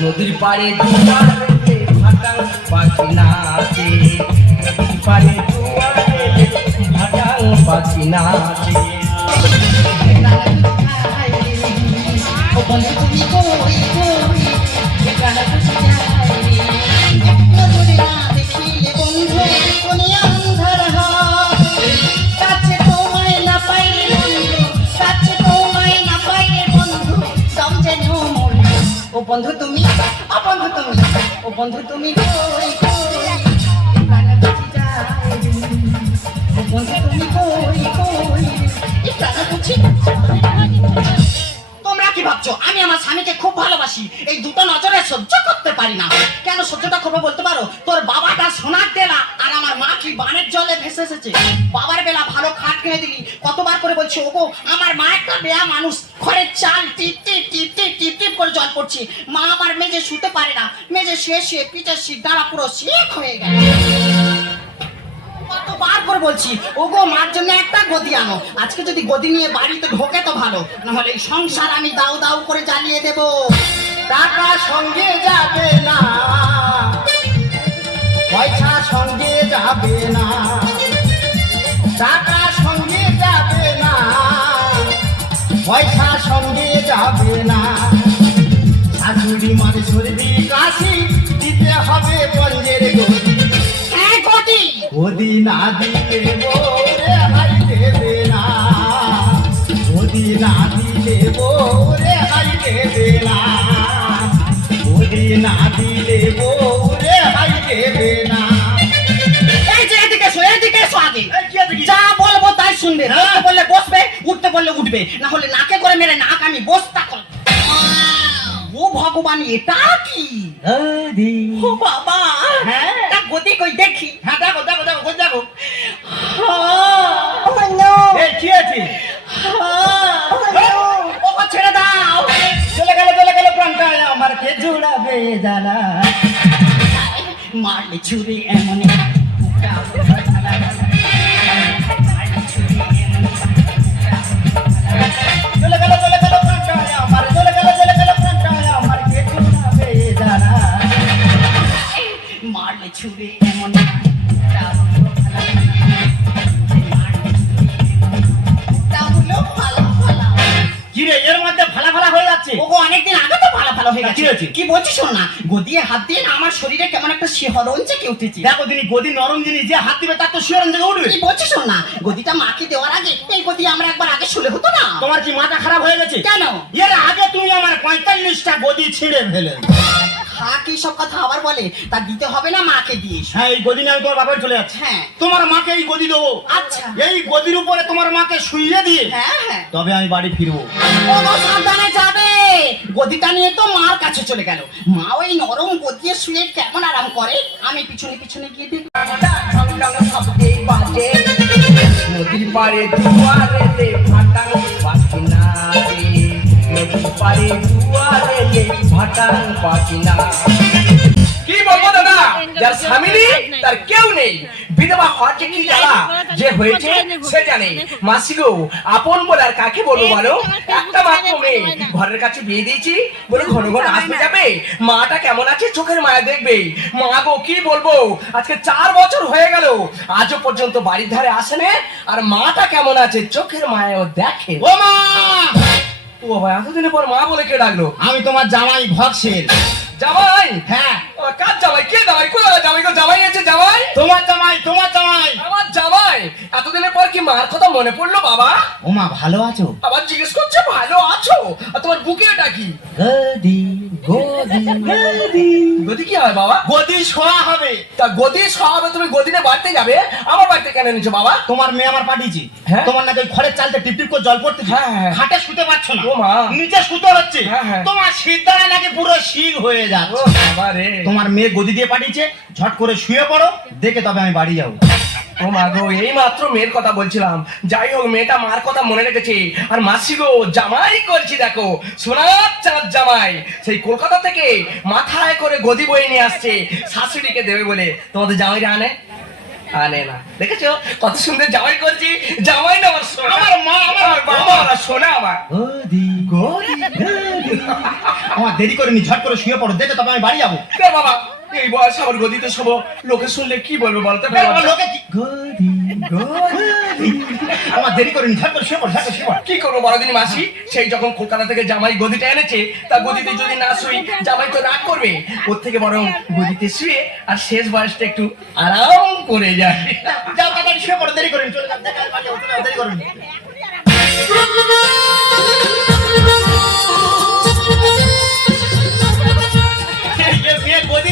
নদীর পাড়ে জুয়ারে ভাটাং পাখি নাচে নদীর পাড়ে ভাটাং পাখি নাচে তুমি কই কই বন্ধু তুমি ও বন্ধু তুমি ও বন্ধু তুমি কই কই বন্ধু তুমি কই কই আমি আমার স্বামীকে খুব ভালোবাসি। এই দুটো নজরে সহ্য করতে পারি না। কেন সহ্যটা করব বলতে পারো? তোর বাবাটা সোনার দেলা আর আমার মা কি বানের জলে ভেসে এসেছে? বাবার বেলা ভালো খাট কিনে দিলি। কতবার করে বলছি, ওগো, আমার মা একটা বেয়া মানুষ। ঘরের চাল টিপ টিপ টিপ টিপ টিপ টিপ করে জল পড়ছে। মা আমার মেজে শুতে পারে না। মেজে শুয়ে শুয়ে পিঠের শীত দাঁড়া পুরো শিখ হয়ে গেল। কতবার করে বলছি, ওগো মার জন্য একটা গদি আনো। আজকে যদি গদি নিয়ে বাড়িতে ঢোকে তো ভালো, নাহলে এই সংসার আমি দাউ দাউ করে জ্বালিয়ে দেব। টাকা সঙ্গে যাবে না, পয়সা সঙ্গে যাবে না, টাকা সঙ্গে যাবে না, পয়সা সঙ্গে যাবে না। শাশুড়ি মারে সরবি কাশি দিতে হবে পঞ্জের হ্যাঁ গদি না দিলে রে হাই দেবে না। গদি না দিলে রে হাই দেবে না। গদি না দিলে রে হাই দেবে না। এই যে এদিকে এসো এদিকে এসো আগে? যা বলব তাই শুনবে। হ্যাঁ। বসতে বললে বসবে উঠতে বললে উঠবে। না হলে নাকে করে মেরে নাক আমি বসতা কর ও ভগবান এটা কি? গদি ও বাবা। হ্যাঁ। তা গদি কই দেখি। হ্যাঁ দেখো দেখো দেখো কই দেখো। এই কি আছে ছেড়ে দাও। চলে গেল চলে গেল প্রাণটা আমার কে জুড়াবে জানা মারলে ছুরি এমন মারলে ছুরি এমন এর মধ্যে ফালা ফালা হয়ে যাচ্ছে? ওগো অনেকদিন আগে তো ভালো ভালো হয়ে গেছে। কি বলছিস না গদিয়ে হাত দিয়ে আমার শরীরে কেমন একটা শিহরণ চেকে উঠেছে। দেখো গদি নরম জিনিস যে হাত দিবে তার তো শিওরণ জেগে উঠবে। কি বলছিস না গদিটা মাকে দেওয়ার আগে এই গদি আমরা একবার আগে শুলে হতো না? তোমার কি মাথা খারাপ হয়ে গেছে? কেন? এর আগে তুমি আমার পঁয়তাল্লিশটা গদি ছিঁড়ে ফেলে। খা কি সব কথা আবার বলে? তা দিতে হবে না মাকে দিয়ে হ্যাঁ এই গদি নিয়ে আমি তোমার বাবার চলে যাচ্ছি। হ্যাঁ। তোমার মাকে এই গদি দেবো। আচ্ছা। এই গদির উপরে তোমার মাকে শুইয়ে দিয়ে হ্যাঁ হ্যাঁ। তবে আমি বাড়ি ফিরবো। ওগো সাবধানে যাবে। গদিটা নিয়ে তো মার কাছে চলে গেল। মা ওই নরম গদিয়ে শুয়ে কেমন আরাম করে? আমি পিছনে পিছনে গিয়ে দেখি। নদীর পাড়ে দুয়ারে ফাটাং পাখি মেয়ে। কেমন আছে চোখের মায়া দেখবে। মা গো, কি বলব? আজকে চার বছর হয়ে গেল। আজও পর্যন্ত বাড়ির ধারে আসে না। আর মাটা কেমন আছে চোখের মায়াও দেখে। ও মা! ও ভাই এতদিনের পর মা বলে কে ডাকলো? আমি তোমার জামাই ভক্সের। জামাই? হ্যাঁ। কার জামাই? কে জামাই? কোথায় জামাই গো? জামাই আছে জামাই? তোমার জামাই তোমার জামাই। আমার জামাই। এতদিনের পর কি মার কথা মনে পড়ল বাবা? ও মা ভালো আছো? আবার জিজ্ঞেস করছে ভালো আছো? আর তোমার বুকে এটা কি? গদি গদি। গদি। গদি কি হয় বাবা? গদি শোয়া হবে। তা গদি সহাবে তুমি গদিনে বাড়তে যাবে। আমার বাড়িতে কেন নিছো বাবা? তোমার মেয়ে আমার পাঠিয়েছি। হ্যাঁ? তোমার নাকি ঘরের চালতে টিপ টিপ করে জল পড়তে হ্যাঁ, হ্যাঁ। খাটে শুতে পারছ না। মা। নিচে শুতে হচ্ছে। হ্যাঁ, হ্যাঁ। তোমার সিদ্ধারা নাকি পুরো শিল হয়ে যাচ্ছে। তোমার মেয়ে গদি দিয়ে পাঠিয়েছে। ঝট করে শুয়ে পড়ো। দেখে তবে আমি বাড়ি যাব। ও মা গো এই মাত্র মেয়ের কথা বলছিলাম। যাই হোক মেয়েটা মার কথা মনে রেখেছে। আর মাসি গো জামাই করছি দেখো। সোনার চাঁদ জামাই। সেই কলকাতা থেকে মাথায় করে গদি বয়ে নিয়ে আসছে শাশুড়িকে দেবে বলে। তোমাদের জামাইরা আনে? আনে না। দেখেছ? কত সুন্দর জামাই করছি। জামাই না আমার সোনা। আমার মা, আমার বাবা। আমার শোনা আমার। গদি গদি আমার দেরি করে নি ঝট করে শুয়ে পড়ো। দেখে তবে আমি বাড়ি যাব। বাবা। এই বয়স আমার গদিতে শোবো। লোকে শুনলে কি বলবে বলতো আমার লোকে দেরি করে নি ঝট করে শুয়ে পড়ো ঝট করে শুয়ে পড়ো কি করব বড়দিন মাসি? সেই যখন কলকাতা থেকে জামাই গদিটা এনেছে তা গদিতে যদি না শুই জামাই তো রাগ করবে। ওর থেকে বরং গদিতে শুয়ে আর শেষ বয়সটা একটু আরাম করে যায়। যাও তাড়াতাড়ি শুয়ে পড়ো দেরি করে নি চলে যাও দেখে দেরি করে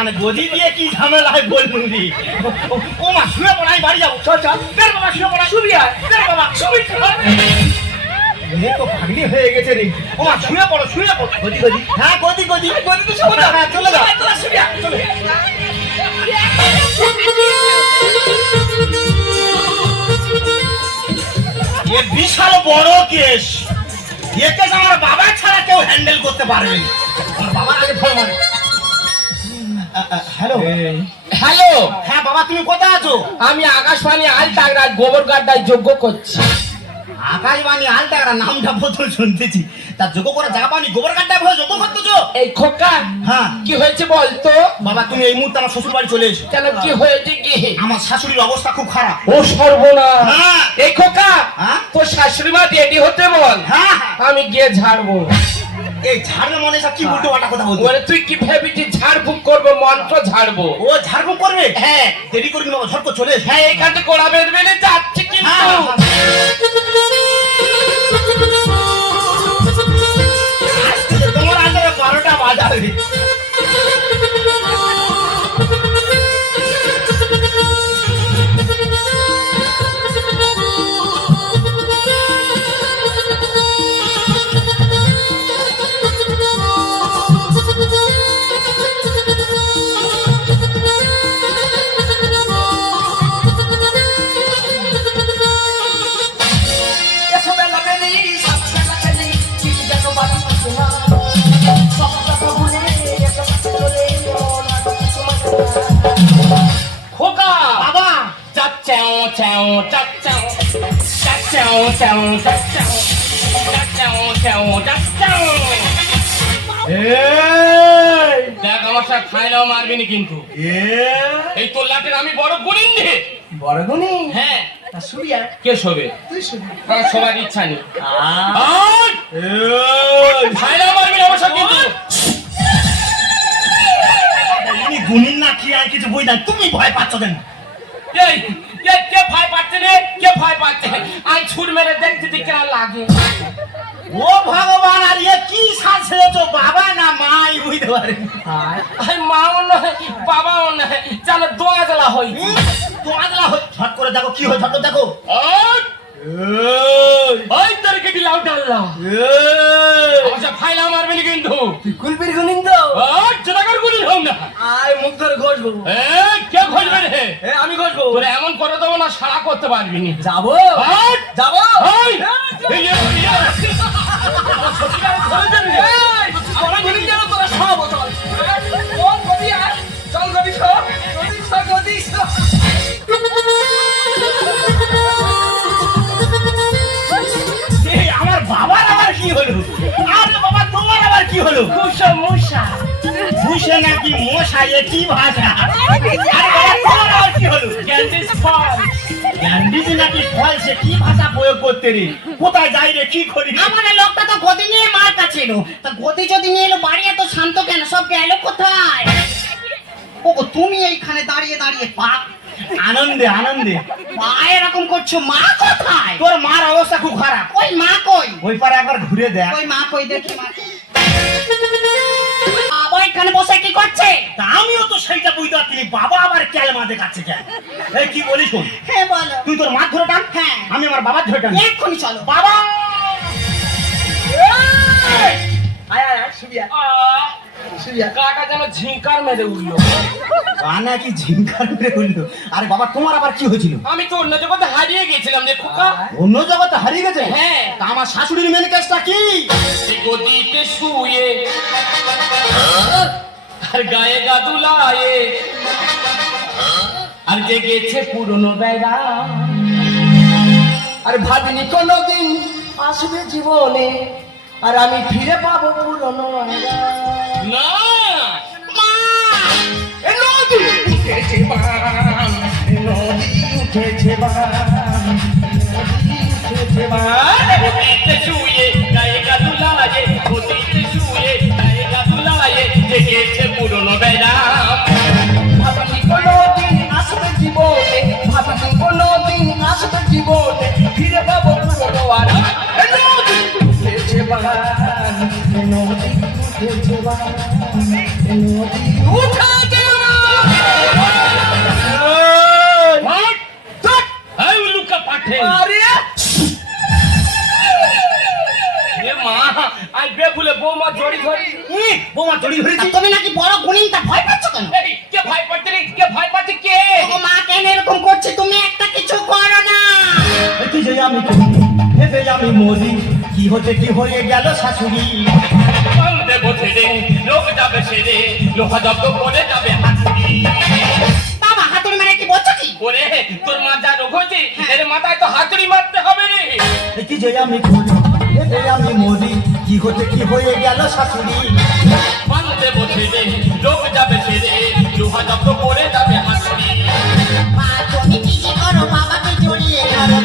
ভগবান গদি দিয়ে কি ঝামেলা হয় বলুন দি ও মা শুয়ে পড়ো আমি বাড়ি যাব। চল চল। বের বাবা শুয়ে পড়ো শুবি আয় বের বাবা শুবি এ তো পাগলি হয়ে গেছে রে। ও মা শুয়ে পড়ো শুয়ে পড়ো। গদি গদি। হ্যাঁ গদি গদি। গদি তো না। হ্যাঁ, চলে যাও তোরা শুবি চলে এ বিশাল বড় কেস। এ কেস আমার বাবা ছাড়া কেউ হ্যান্ডেল করতে পারবে না। আমার বাবার আগে ফোন মারে। হ্যালো হ্যালো হ্যাঁ বাবা তুমি কোথায় আছো? আমি আকাশবাণী আলটাগরা গোবর গাড্ডায় যোগ্য করছি। আকাশবাণী আলটাগরা নামটা প্রথম শুনতেছি। তা যোগ করে যা পানি গোবর কাটটা ভয় যোগ করতেছো? এই খোকা হ্যাঁ। কি হয়েছে বলতো? বাবা তুমি এই মুহূর্তে আমার শ্বশুর বাড়ি চলে এসো। কেন কি হয়েছে কি? আমার শাশুড়ির অবস্থা খুব খারাপ। ও সর্বনাশ। হ্যাঁ। এই খোকা হ্যাঁ? তোর শাশুড়ি মা রেডি হতে বল। হ্যাঁ। আমি গিয়ে ঝাড়বো। এই ঝাড়বে মনে সব কি উল্টো পাল্টা কথা বলছিস? বলে তুই কি ভেবেছিস ঝাড়ফুঁক করব মন্ত্র ঝাড়বো? ও ঝাড়ফুঁক করবে? হ্যাঁ। দেরি করবি না বাবা, চলে হ্যাঁ এখান থেকে কোড়া বের না যাচ্ছে কিন্তু। দেখ আমার সাথে খাইলেও মারবি না কিন্তু এ এই তোর লাটের আমি বড় গুলিন্দে বড় গুনি হ্যাঁ আয়, কে শোবে তুই শুবি আমার ইচ্ছা নেই এই খাইলেও মারবি না আমার সাথে কিন্তু গুণিন না কি আর কিছু বই না তুমি ভয় পাচ্ছ কেন এই এই কে ভয় পাচ্ছে রে? কে ভয় পাচ্ছে? আই ছুট মেরে দেখতে দেখতে কেমন লাগে। ও ভগবান আর এ কি সাজ ছেড়েছো বাবা না মাই বুঝতে পারে আই মাও নয় বাবাও নয় চলো দোয়া জ্বালা হয়েছে তোমার ঝট করে দেখো কি হয় ঝট করে দেখো। ওই ওই তোর কেটে লাউ ডাল্লা সাথে ফাইলা মারবি না কিন্তু। তুই কুলপির গুনিন তো ওই জোনাগর গুলি হোক না আয় মুখ ধরে ঘষবো। এ কে খোঁজবে রে? এ আমি ঘষবো। তোরে এমন করে দেবো না সারা করতে পারবি না। যাব। যাব। এই এই এই আমার বাবার আবার কি হলো? আরে বাবা তোমার আবার কি হলো? মুসা মুসা ভূষে নাকি মশা এ কি ভাষা? আরে বাবা তোমার আবার কি হলো? গ্যান্ডিস নাকি ফল সে কি ভাষা প্রয়োগ করতে রে? কোথায় যাই রে কি করি? আমাদের লোকটা তো গদি নিয়ে মার কাছিল তা গদি যদি নিয়ে এলো বাড়ি এত শান্ত কেন? সব গেল কোথায়? ও তুমি এইখানে দাঁড়িয়ে দাঁড়িয়ে পা আনন্দে আনন্দে। মা এরকম করছ মা কোথায়? তোর মার অবস্থা খুব খারাপ। ওই মা কই? ওই পারে একবার ঘুরে দেখ। ওই মা কই দেখি মা। বাবা এখানে বসে কি করছে? আমিও তো সেইটা বুঝতে পারছি বাবা আবার ক্যালমা দেখাচ্ছে কেন? এই কি বলিস হ্যাঁ বলো। তুই তোর মার ধরে টান? হ্যাঁ। আমি আমার বাবার ধরে টান। এক্ষুনি চলো। বাবা! আয় আয় আয়। কাটা যেন ঝিঙ্কার মেরে উঠল। গানা কি ঝিঙ্কার মেরে উঠল? আরে বাবা তোমার আবার কি হয়েছিল? আমি তো অন্য জগতে হারিয়ে গেছিলাম রে খোকা অন্য জগতে হারিয়ে গেছে? হ্যাঁ। তা আমার শাশুড়ির মেন কেসটা কি? গদিতে শুয়ে আর গায়ে গাদুলায়ে আর জেগেছে পুরনো বেড়া। আর ভাবিনি কোনোদিন আসবে জীবনে আর আমি ফিরে পাবো পুরনো আয়রা। না এ নদী উঠেছে এ নদী উঠেছে বান, নদী উঠেছে বান। কে ভয় পাচ্ছে রে কে ভয় পাচ্ছে কে? ও মা কেন এরকম করছে? তুমি একটা কিছু করো না। কি যে আমি মরি? কি হতে কি হয়ে গেল শাশুড়ি? কান্দে বসে লোক যাবে সে লোহা জব্দ করে যাবে হাতুড়ি। বাবা হাতুড়ি মানে কি বলছো কি? ওরে তোর মা যা রোগ হয়েছে এর মাথায় তো হাতুড়ি মারতে হবে রে। কি যে আমি এতে আমি মরি? কি হতে কি হয়ে গেল শাশুড়ি? কান্দে বসে ভজপ করে যাবে আসলে মা তুমি কি করো? বাবাকে জড়িয়ে ধরো।